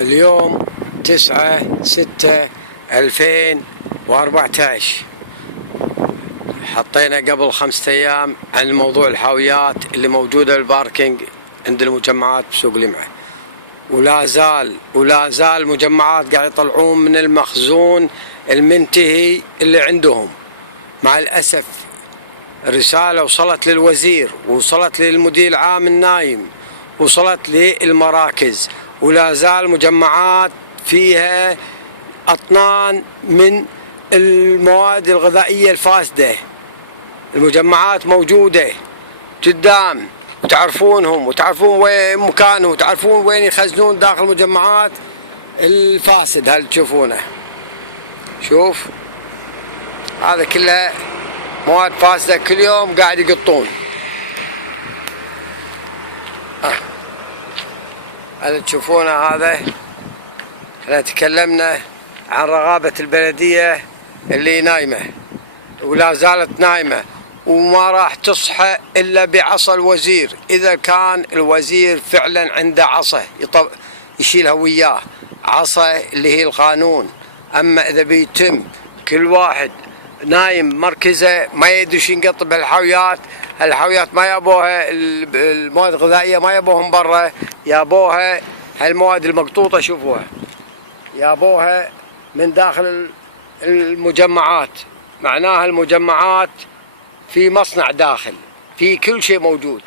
اليوم 9/6/2014. حطينا قبل 5 أيام عن موضوع الحاويات اللي موجودة بالباركينج عند المجمعات بسوق لمعة، ولا زال مجمعات قاعد يطلعون من المخزون المنتهي اللي عندهم. مع الأسف الرسالة وصلت للوزير، وصلت للمدير العام النايم، وصلت للمراكز، ولا زال مجمعات فيها أطنان من المواد الغذائية الفاسدة. المجمعات موجودة قدام، وتعرفونهم، وتعرفون وين مكانهم، وتعرفون وين يخزنون داخل المجمعات الفاسد. هل تشوفونه؟ شوف هذا كله مواد فاسدة، كل يوم قاعد يقطون. هذا تشوفونه، هذا احنا تكلمنا عن رغابة البلدية اللي نايمة ولا زالت نايمة، وما راح تصحى إلا بعصا الوزير. إذا كان الوزير فعلا عنده عصا يشيلها وياه، عصا اللي هي القانون. أما إذا بيتم كل واحد نايم مركزه ما يدري شو ينقط بهالحاويات، الحاويات ما يابوها المواد الغذائية، ما يابوهم برا، يابوها هالمواد المقطوطة. شوفوها، يابوها من داخل المجمعات. معناها المجمعات في مصنع داخل، في كل شيء موجود.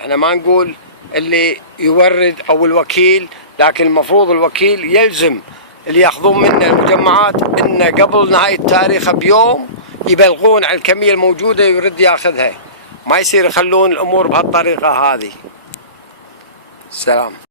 احنا ما نقول اللي يورد او الوكيل، لكن المفروض الوكيل يلزم اللي ياخذون منه المجمعات انه قبل نهاية تاريخه بيوم يبلغون على الكمية الموجودة يرد ياخذها. ما يصير يخلون الامور بهالطريقة هذه. سلام.